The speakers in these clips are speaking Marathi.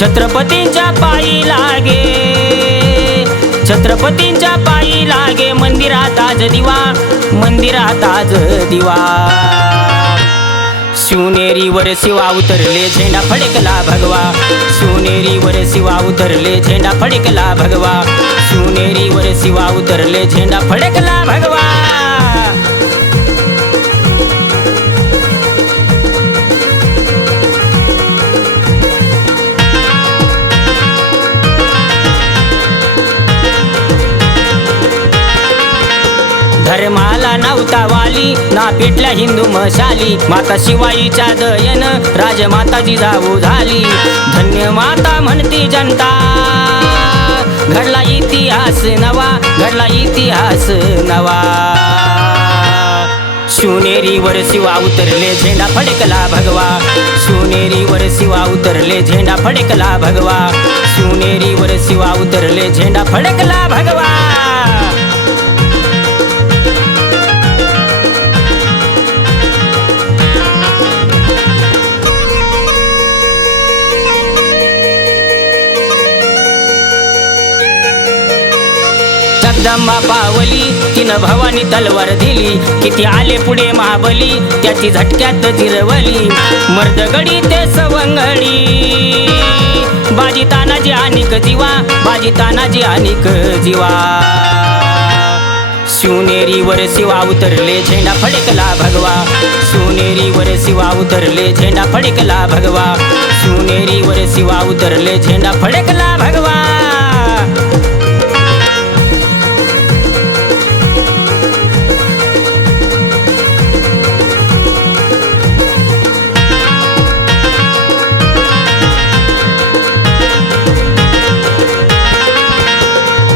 छत्रपतींच्या पायी लागे, छत्रपतींच्या पायी लागे मंदिरात आज दिवा, मंदिरात आज दिवा. शिवनेरीवर शिवा उतरले झेंडा फडकला भगवा, शिवनेरीवर शिवा उतरले झेंडा फडकला भगवा, शिवनेरीवर शिवा उतरले झेंडा फडकला भगवा. धर्माला नव्हता वाली ना पेटल्या हिंदू मशाली, माता शिवाईच्या दयन राजमाता जिजाऊ झाली. धन्य माता म्हणती जनता, घडला इतिहास नवा, घडला इतिहास नवा. शिवनेरीवर शिवा उतरले झेंडा फडकला भगवा, शिवनेरीवर शिवा उतरले झेंडा फडकला भगवा, शिवनेरीवर शिवा उतरले झेंडा फडकला भगवा. जगदंबा पावली तिनं भवानी तलवार दिली, किती आले पुढे महाबली त्याची झटक्यात जिरवली. मर्दगडी ते सवंगडी बाजी तानाजी अनिक जीवा, बाजी तानाजी अनिक जीवा. शिवनेरीवर शिवा उतरले झेंडा फडकला भगवा, शिवनेरीवर शिवा उतरले झेंडा फडकला भगवा, शिवनेरीवर शिवा उतरले झेंडा फडकला भगवा.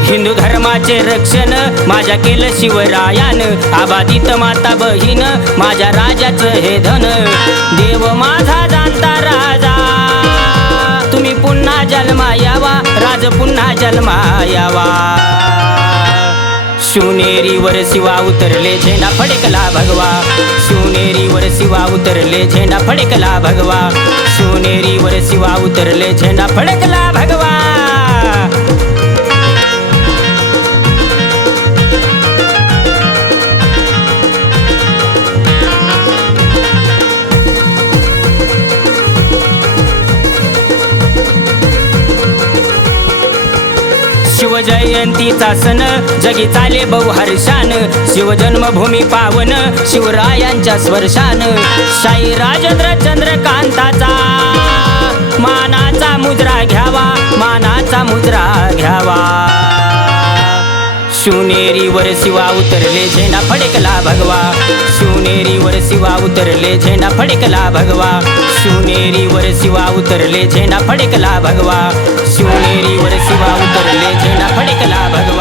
हिंदू धर्माचे रक्षण माझ्या केलं शिवरायान, आबादित माता बहीण माझ्या राजाचं हे धन. देव माझा जाणता राजा तुम्ही पुन्हा जन्मा यावा, राज पुन्हा जन्मा यावा. शिवनेरीवर शिवा उतरले झेंडा फडकला भगवा, शिवनेरीवर शिवा उतरले झेंडा फडकला भगवा, शिवनेरीवर शिवा उतरले झेंडा फडकला भगवा. शिवजयंतीचा सण जगी चाले बहुहर्षान, शिवजन्मभूमी पावन शिवरायांच्या स्पर्शान. शाही राजेंद्र चंद्रकांताचा मानाचा मुजरा घ्यावा, मानाचा मुजरा घ्यावा. शिवनेरीवर शिवा उतरले झेंडा फडकला भगवा, शिवनेरीवर शिवा उतरले झेंडा फडकला भगवा, शिवनेरीवर शिवा उतरले झेंडा फडकला भगवा, शिवनेरीवर शिवा उतरले झेंडा फडकला भगवा.